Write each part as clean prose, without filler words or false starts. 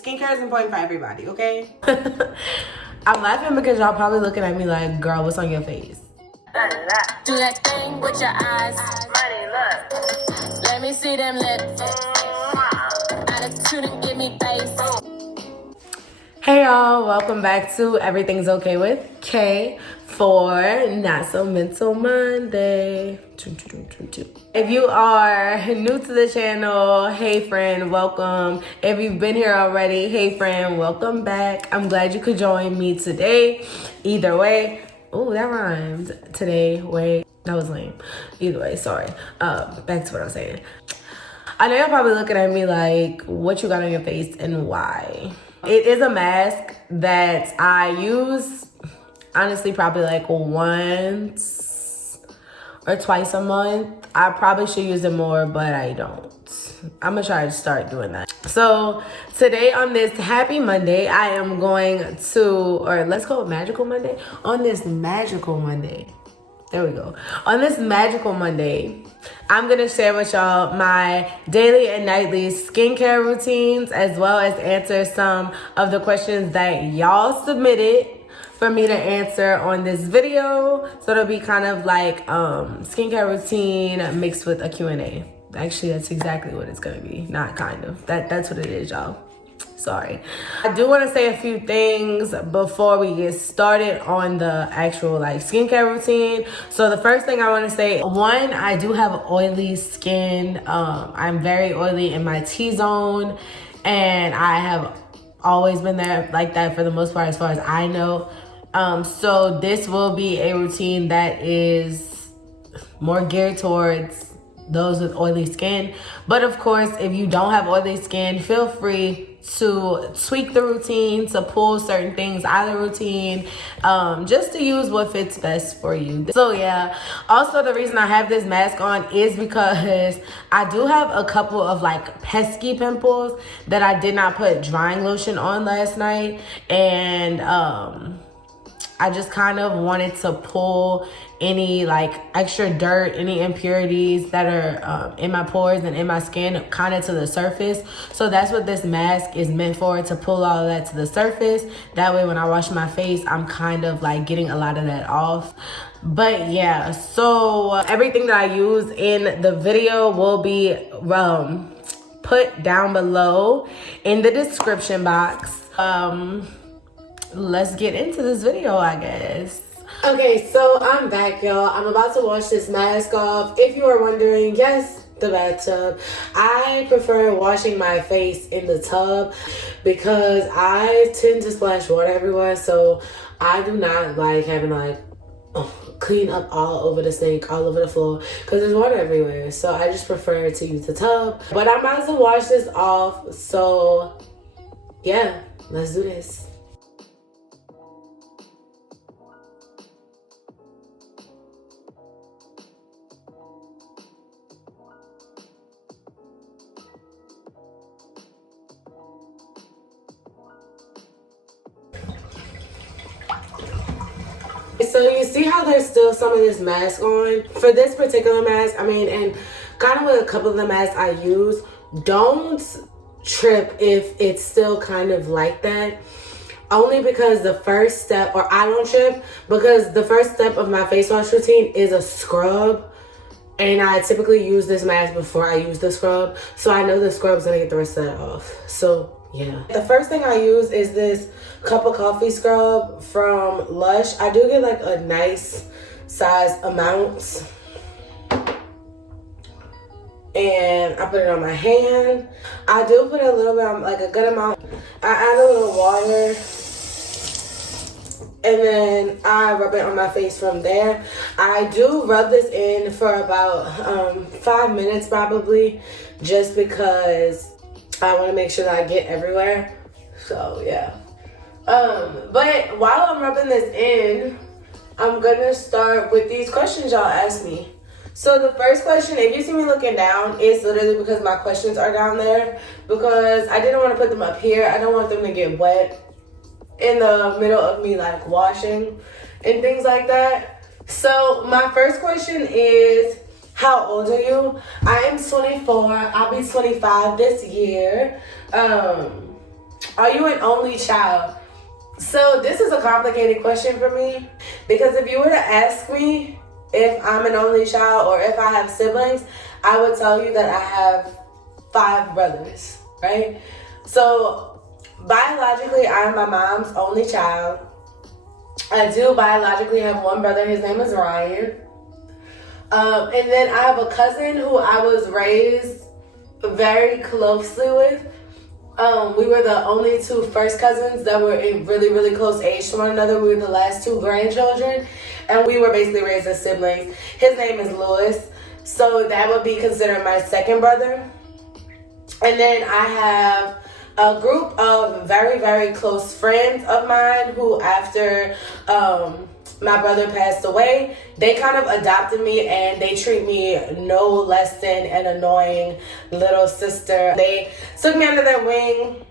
Skincare is important for everybody, okay? I'm laughing because y'all probably looking at me like, girl, what's on your face? Do that thing with your eyes. Money, look. Let me see them lips. Attitude and give me face. Hey y'all, welcome back to Everything's Okay with Kaie for Not So Mental Monday. If you are new to the channel, hey friend, welcome. If you've been here already, hey friend, welcome back. I'm glad you could join me today. Either way, oh, that rhymed. Today, wait, that was lame. Either way, sorry. Back to what I was saying. I know y'all probably looking at me like, what you got on your face and why? It is a mask that I use, honestly, probably like once or twice a month. I probably should use it more, but I don't. I'm gonna try to start doing that. So today on this happy Monday, I am going to, or let's call it Magical Monday. On this Magical Monday, there we go. On this Magical Monday, I'm gonna share with y'all my daily and nightly skincare routines, as well as answer some of the questions that y'all submitted for me to answer on this video. So it'll be kind of like skincare routine mixed with a Q&A. Actually, that's exactly what it's gonna be. Not kind of. That's what it is, y'all. Sorry. I do want to say a few things before we get started on the actual like skincare routine. So the first thing I want to say, one, I do have oily skin. I'm very oily in my T-zone, and I have always been there like that for the most part as far as I know. So this will be a routine that is more geared towards those with oily skin. But of course, if you don't have oily skin, feel free to tweak the routine, to pull certain things out of the routine, just to use what fits best for you. So yeah, also the reason I have this mask on is because I do have a couple of like pesky pimples that I did not put drying lotion on last night, and I just kind of wanted to pull any like extra dirt, any impurities that are in my pores and in my skin kind of to the surface. So that's what this mask is meant for, to pull all of that to the surface. That way when I wash my face, I'm kind of like getting a lot of that off. But yeah, so everything that I use in the video will be put down below in the description box. Let's get into this video, I guess. Okay, so I'm back, y'all. I'm about to wash this mask off. If you are wondering, yes, the bathtub. I prefer washing my face in the tub because I tend to splash water everywhere, so I do not like having like clean up all over the sink, all over the floor, because there's water everywhere. So I just prefer to use the tub. But I'm about to wash this off, so yeah, let's do this. So you see how there's still some of this mask on? For this particular mask, I mean, and kind of with a couple of the masks I use, don't trip if it's still kind of like that. Only because the first step, or I don't trip, because the first step of my face wash routine is a scrub. And I typically use this mask before I use the scrub. So I know the scrub's gonna get the rest of that off. So yeah. The first thing I use is this cup of coffee scrub from Lush. I do get like a nice size amount. And I put it on my hand. I do put a little bit, like a good amount. I add a little water. And then I rub it on my face from there. I do rub this in for about 5 minutes probably, just because I want to make sure that I get everywhere. So yeah. But while I'm rubbing this in, I'm gonna start with these questions y'all asked me. So the first question, if you see me looking down, is literally because my questions are down there, because I didn't want to put them up here. I don't want them to get wet in the middle of me like washing and things like that. So my first question is, how old are you? I am 24. I'll be 25 this year. Are you an only child? So this is a complicated question for me, because if you were to ask me if I'm an only child or if I have siblings, I would tell you that I have 5 brothers, right? So biologically, I'm my mom's only child. I do biologically have one brother. His name is Ryan. And then I have a cousin who I was raised very closely with. We were the only 2 first cousins that were in really, really close age to one another. We were the last 2 grandchildren, and we were basically raised as siblings. His name is Lewis, so that would be considered my second brother. And then I have a group of very, very close friends of mine who, after my brother passed away, they kind of adopted me, and they treat me no less than an annoying little sister. They took me under their wing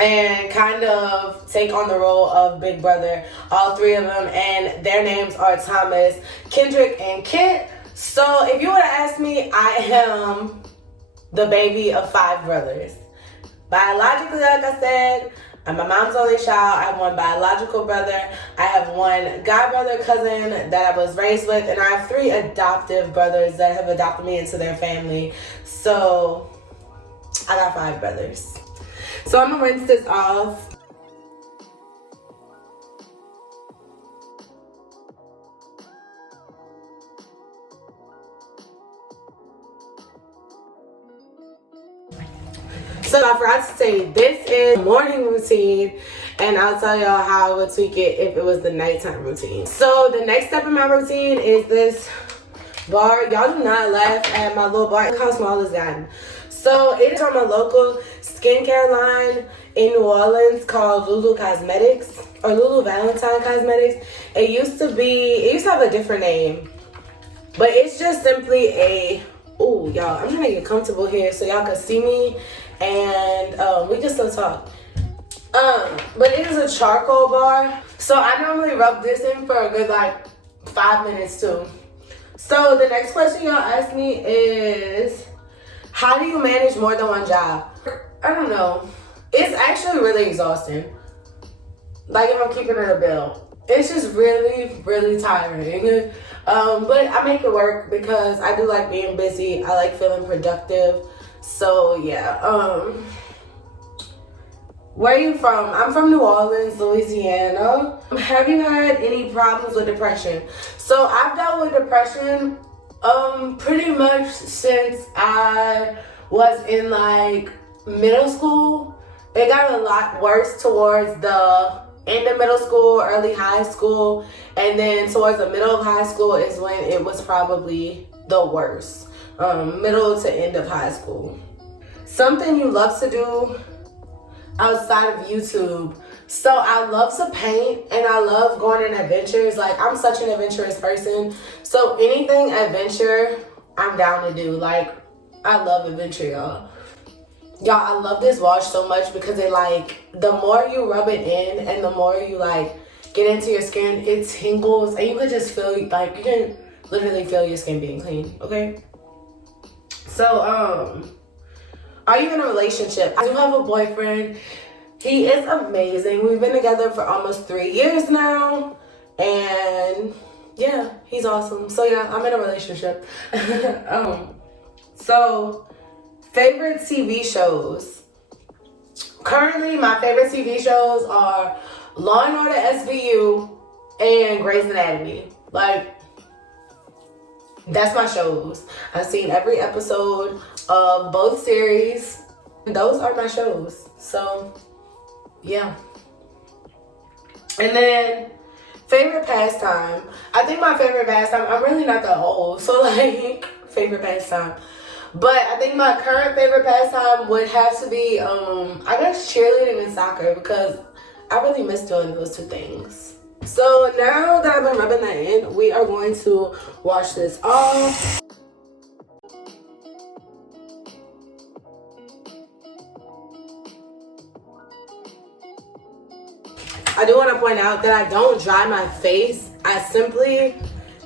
and kind of take on the role of big brother, all 3 of them, and their names are Thomas, Kendrick, and Kent. So if you were to ask me, I am the baby of 5 brothers. Biologically, like I said, I'm my mom's only child. I have 1 biological brother. I have 1 god brother cousin that I was raised with, and I have 3 adoptive brothers that have adopted me into their family. So I got 5 brothers. So I'm gonna rinse this off. So I forgot to say, this is morning routine, and I'll tell y'all how I would tweak it if it was the nighttime routine. So the next step in my routine is this bar. Y'all do not laugh at my little bar. Look how small it's gotten. So it is from a local skincare line in New Orleans called Lulu Cosmetics, or Lulu Valentine Cosmetics. It used to have a different name, but it's just simply a, ooh, y'all, I'm trying to get comfortable here so y'all can see me, and we can still talk. But it is a charcoal bar. So I normally rub this in for a good like 5 minutes too. So the next question y'all ask me is, how do you manage more than 1 job? I don't know. It's actually really exhausting. Like, if I'm keeping it a bill, it's just really, really tiring. But I make it work because I do like being busy. I like feeling productive. So yeah. Where are you from? I'm from New Orleans, Louisiana. Have you had any problems with depression? So I've dealt with depression pretty much since I was in like middle school. It got a lot worse towards the end of middle school, early high school, and then towards the middle of high school is when it was probably the worst. Middle to end of high school. Something you love to do outside of YouTube. So I love to paint, and I love going on adventures. Like, I'm such an adventurous person. So anything adventure, I'm down to do. Like, I love adventure, y'all. Y'all, I love this wash so much because it, like, the more you rub it in and the more you, like, get into your skin, it tingles, and you can just feel, like, you can literally feel your skin being clean, okay? So, are you in a relationship? I do have a boyfriend. He is amazing. We've been together for almost 3 years now, and yeah, he's awesome. So yeah, I'm in a relationship. So favorite TV shows. Currently, my favorite TV shows are Law and Order SVU and Grey's Anatomy. Like, that's my shows. I've seen every episode of both series. Those are my shows. So yeah. And then favorite pastime. I think my favorite pastime, I'm really not that old, so like favorite pastime. But I think my current favorite pastime would have to be I guess cheerleading and soccer, because I really miss doing those 2 things. So now that I've been rubbing that in, we are going to wash this off. I do want to point out that I don't dry my face. I simply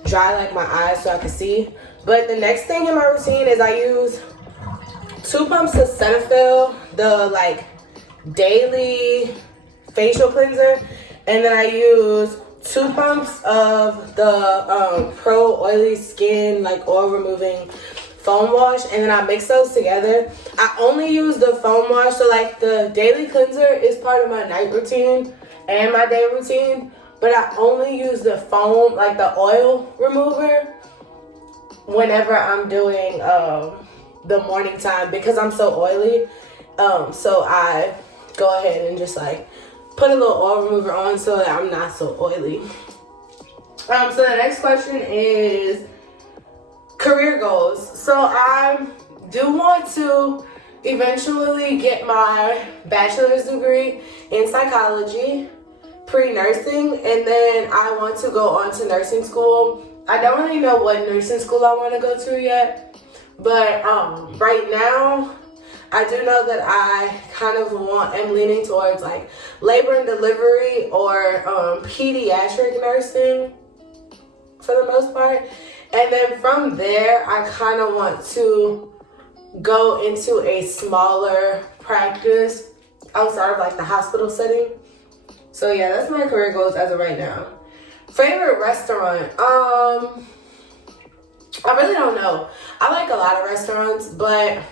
dry like my eyes so I can see. But the next thing in my routine is I use 2 pumps of Cetaphil, the like daily facial cleanser, and then I use 2 pumps of the Pro Oily Skin like oil removing foam wash, and then I mix those together. I only use the foam wash, so like the daily cleanser is part of my night routine and my day routine, but I only use the foam, like the oil remover, whenever I'm doing the morning time because I'm so oily. So I go ahead and just like put a little oil remover on so that I'm not so oily. So the next question is career goals. So I do want to eventually get my bachelor's degree in psychology, pre-nursing, and then I want to go on to nursing school. I don't really know what nursing school I want to go to yet, but right now I do know that I kind of am leaning towards like labor and delivery or pediatric nursing for the most part. And then from there, I kind of want to go into a smaller practice outside of like the hospital setting. So yeah, that's my career goals as of right now. Favorite restaurant? I really don't know. I like a lot of restaurants, but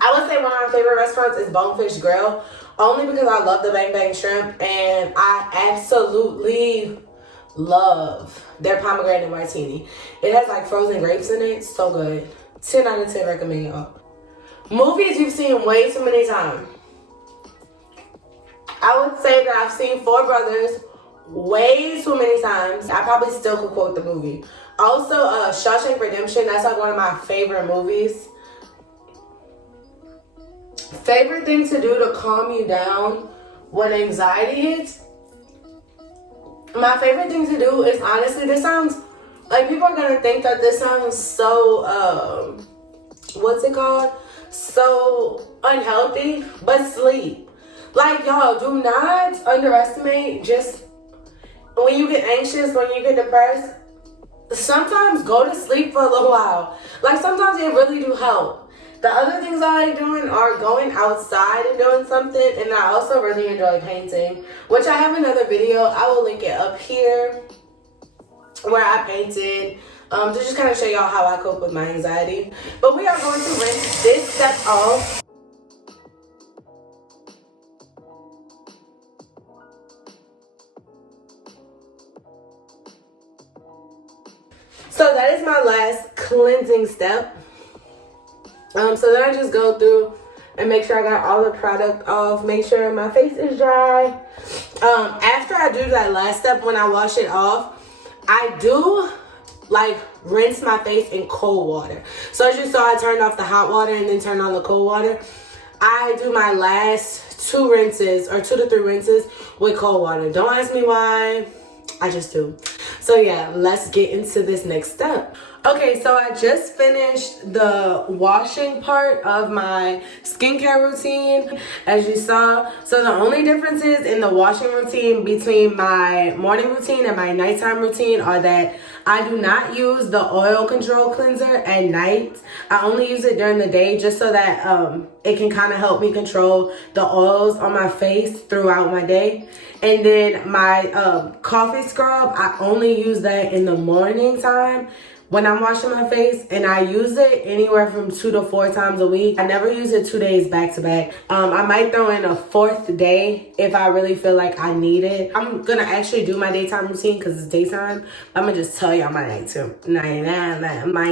I would say one of my favorite restaurants is Bonefish Grill, only because I love the Bang Bang Shrimp, and I absolutely love their pomegranate martini. It has like frozen grapes in it. So good. 10 out of 10 recommend y'all. Movies you've seen way too many times. I would say that I've seen Four Brothers way too many times. I probably still could quote the movie. Also, Shawshank Redemption. That's like one of my favorite movies. Favorite thing to do to calm you down when anxiety hits? My favorite thing to do is, honestly, this sounds like people are gonna think that this sounds so what's it called, so unhealthy, but sleep. Like, y'all, do not underestimate just when you get anxious, when you get depressed, sometimes go to sleep for a little while. Like, sometimes it really do help. The other things I like doing are going outside and doing something, and I also really enjoy painting, which I have another video. I will link it up here where I painted to just kind of show y'all how I cope with my anxiety. But we are going to rinse this step off. So that is my last cleansing step. So then I just go through and make sure I got all the product off, make sure my face is dry. After I do that last step, when I wash it off, I do like rinse my face in cold water. So as you saw, I turned off the hot water and then turned on the cold water. I do my last 2 rinses or 2 to 3 rinses with cold water. Don't ask me why, I just do. So yeah, let's get into this next step. Okay, so I just finished the washing part of my skincare routine, as you saw. So the only differences in the washing routine between my morning routine and my nighttime routine are that I do not use the oil control cleanser at night. I only use it during the day just so that it can kind of help me control the oils on my face throughout my day. And then my coffee scrub, I only use that in the morning time when I'm washing my face, and I use it anywhere from 2 to 4 times a week. I never use it 2 days back to back. I might throw in a 4th day if I really feel like I need it. I'm gonna actually do my daytime routine because it's daytime. I'm gonna just tell y'all my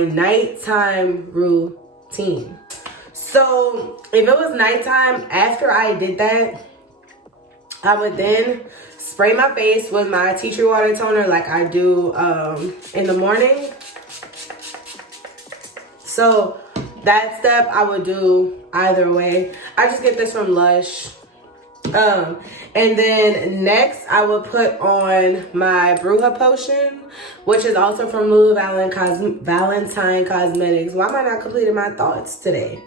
nighttime routine. So if it was nighttime, after I did that, I would then spray my face with my tea tree water toner like I do in the morning. So that step I would do either way. I just get this from Lush. And then next I would put on my Bruja potion, which is also from Lulu Valentine Cosmetics. Why am I not completing my thoughts today?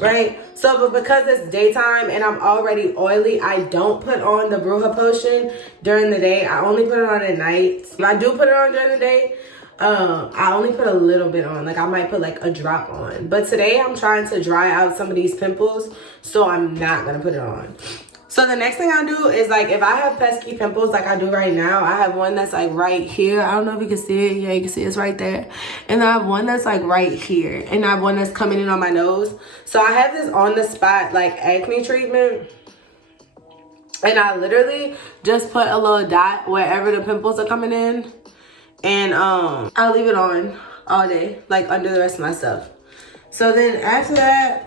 Right? So, but because it's daytime and I'm already oily, I don't put on the Bruja potion during the day. I only put it on at night. I do put it on during the day, I only put a little bit on. Like I might put like a drop on. But today I'm trying to dry out some of these pimples, so I'm not gonna put it on. So the next thing I do is like if I have pesky pimples like I do right now, I have one that's like right here. I don't know if you can see it. Yeah, you can see it's right there. And I have one that's like right here. And I have one that's coming in on my nose. So I have this on the spot like acne treatment. And I literally just put a little dot wherever the pimples are coming in. And I'll leave it on all day, like under the rest of my stuff. So then after that,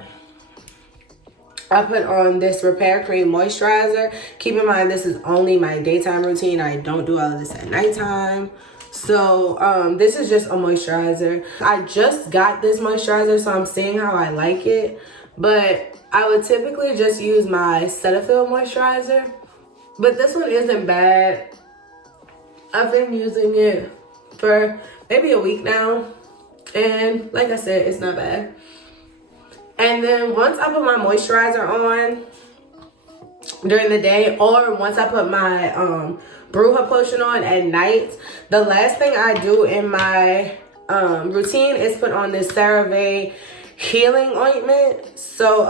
I put on this Repair Cream Moisturizer. Keep in mind, this is only my daytime routine. I don't do all of this at nighttime. So this is just a moisturizer. I just got this moisturizer, so I'm seeing how I like it. But I would typically just use my Cetaphil moisturizer. But this one isn't bad. I've been using it for maybe a week now. And like I said, it's not bad. And then once I put my moisturizer on during the day, or once I put my Bruja potion on at night, the last thing I do in my routine is put on this CeraVe healing ointment. So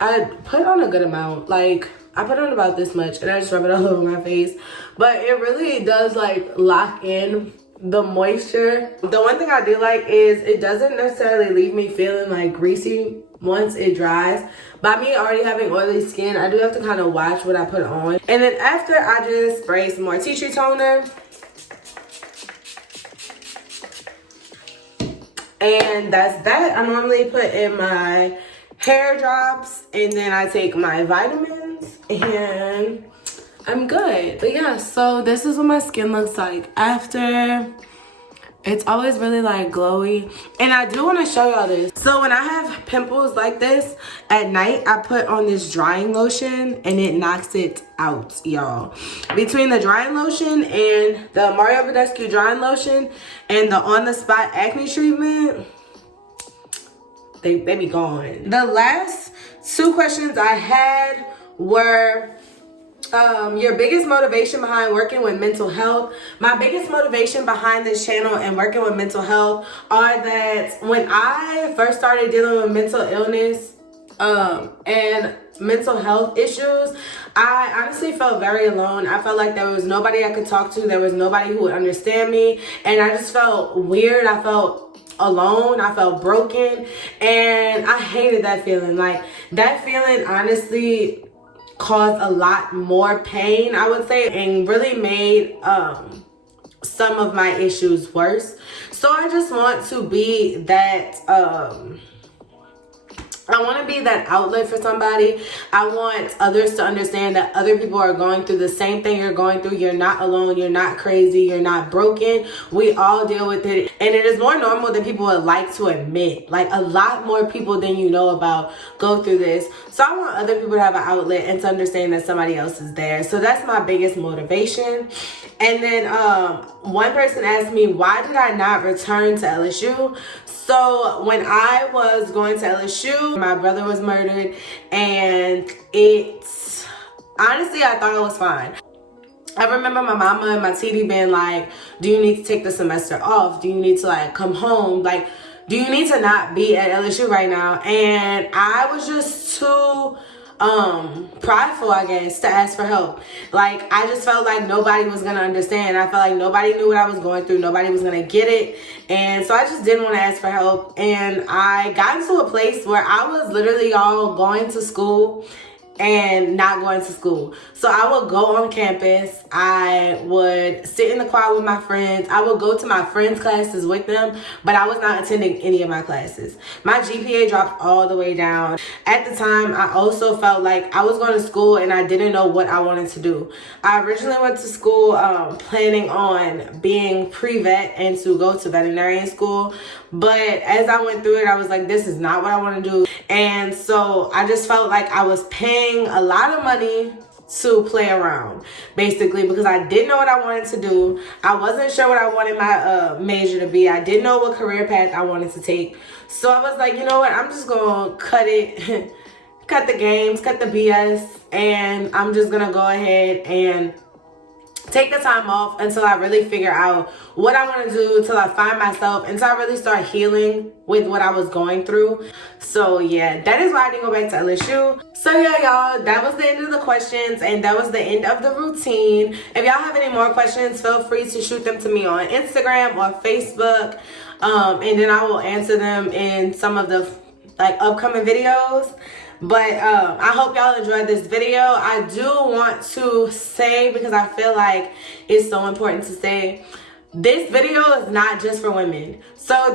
I put on a good amount. Like I put on about this much and I just rub it all over my face. But it really does like lock in the moisture. The one thing I do like is it doesn't necessarily leave me feeling like greasy once it dries. By me already having oily skin, I do have to kind of watch what I put on. And then after, I just spray some more tea tree toner. And that's that. I normally put in my hair drops and then I take my vitamins and I'm good. But yeah, so this is what my skin looks like after. It's always really like glowy. And I do want to show y'all this. So when I have pimples like this at night, I put on this drying lotion and it knocks it out, y'all. Between the drying lotion and the Mario Badescu drying lotion and the on the spot acne treatment, they be gone. The last two questions I had were your biggest motivation behind working with mental health. My biggest motivation behind this channel and working with mental health are that when I first started dealing with mental illness and mental health issues, I honestly felt very alone. I felt like there was nobody I could talk to. There was nobody who would understand me. And I just felt weird. I felt alone. I felt broken. And I hated that feeling. Like that feeling honestly caused a lot more pain, I would say, and really made some of my issues worse. So I just want to be that I want to be that outlet for somebody. I want others to understand that other people are going through the same thing you're going through. You're not alone. You're not crazy. You're not broken. We all deal with it. And it is more normal than people would like to admit. Like a lot more people than you know about go through this. So I want other people to have an outlet and to understand that somebody else is there. So that's my biggest motivation. And then one person asked me, why did I not return to LSU? So when I was going to LSU, my brother was murdered, and honestly, I thought it was fine. I remember my mama and my TD being like, do you need to take the semester off? Do you need to like come home? Like, do you need to not be at LSU right now? And I was just too prideful, I guess, to ask for help. Like I just felt like nobody was gonna understand. I felt like nobody knew what I was going through. Nobody was gonna get it. And so I just didn't want to ask for help. And I got into a place where I was literally all going to school and not going to school. So I would go on campus. I would sit in the choir with my friends. I would go to my friends' classes with them, but I was not attending any of my classes. My GPA dropped all the way down. At the time, I also felt like I was going to school and I didn't know what I wanted to do. I originally went to school planning on being pre-vet and to go to veterinarian school. But as I went through it, I was like, this is not what I want to do. And so I just felt like I was paying a lot of money to play around, basically, because I didn't know what I wanted to do. I wasn't sure what I wanted my major to be. I didn't know what career path I wanted to take. So I was like, you know what? I'm just going to cut it, cut the games, cut the BS, and I'm just going to go ahead and take the time off until I really figure out what I want to do, till I find myself, until I really start healing with what I was going through. So yeah, that is why I didn't go back to LSU. So yeah, y'all, that was the end of the questions, and that was the end of the routine. If y'all have any more questions, feel free to shoot them to me on Instagram or Facebook, and then I will answer them in some of the upcoming videos. But I hope y'all enjoyed this video. I do want to say, because I feel like it's so important to say, this video is not just for women. So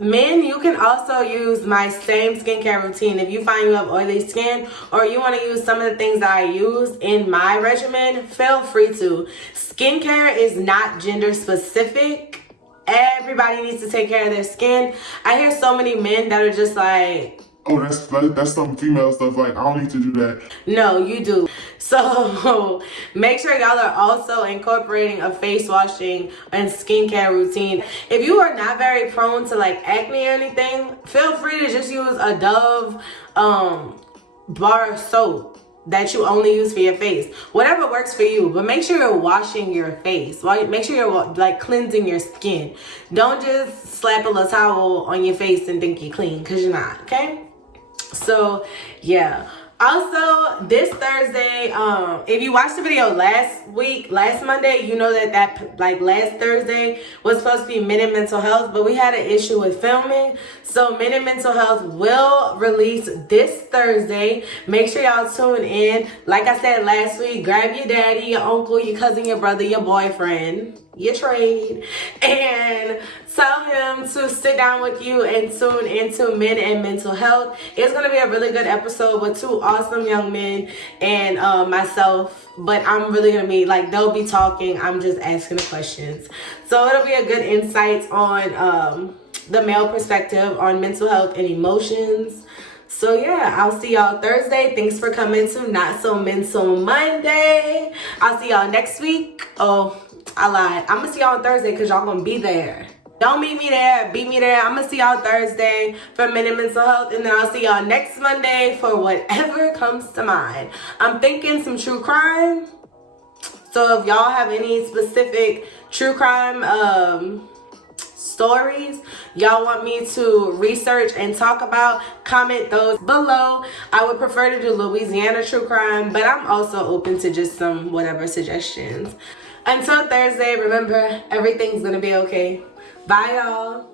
men, you can also use my same skincare routine. If you find you have oily skin, or you want to use some of the things that I use in my regimen, feel free to. Skincare is not gender specific. Everybody needs to take care of their skin. I hear so many men that are just like, oh, that's some female stuff. Like, I don't need to do that. No, you do. So make sure y'all are also incorporating a face washing and skincare routine. If you are not very prone to like acne or anything, feel free to just use a Dove bar soap that you only use for your face. Whatever works for you, but make sure you're washing your face. Make sure you're like cleansing your skin. Don't just slap a little towel on your face and think you're clean, because you're not, okay? So yeah, also this Thursday, if you watched the video last Monday, you know that like last Thursday was supposed to be Men and Mental Health, but we had an issue with filming. So Men and Mental Health will release this Thursday. Make sure y'all tune in. Like I said last week, grab your daddy, your uncle, your cousin, your brother, your boyfriend, your trade, and tell him to sit down with you and tune into Men and Mental Health. It's gonna be a really good episode with two awesome young men and myself, but I'm really gonna be like, they'll be talking, I'm just asking the questions. So it'll be a good insight on the male perspective on mental health and emotions. So yeah, I'll see y'all Thursday. Thanks for coming to Not So Mental Monday. I'll see y'all next week. Oh, I lied. I'm gonna see y'all on Thursday because y'all gonna be there. Don't meet me there, beat me there. I'm gonna see y'all Thursday for Men and Mental Health, and then I'll see y'all next Monday for whatever comes to mind. I'm thinking some true crime. So if y'all have any specific true crime stories y'all want me to research and talk about, comment those below. I would prefer to do Louisiana true crime, but I'm also open to just some whatever suggestions. Until Thursday, remember, everything's gonna be okay. Bye, y'all.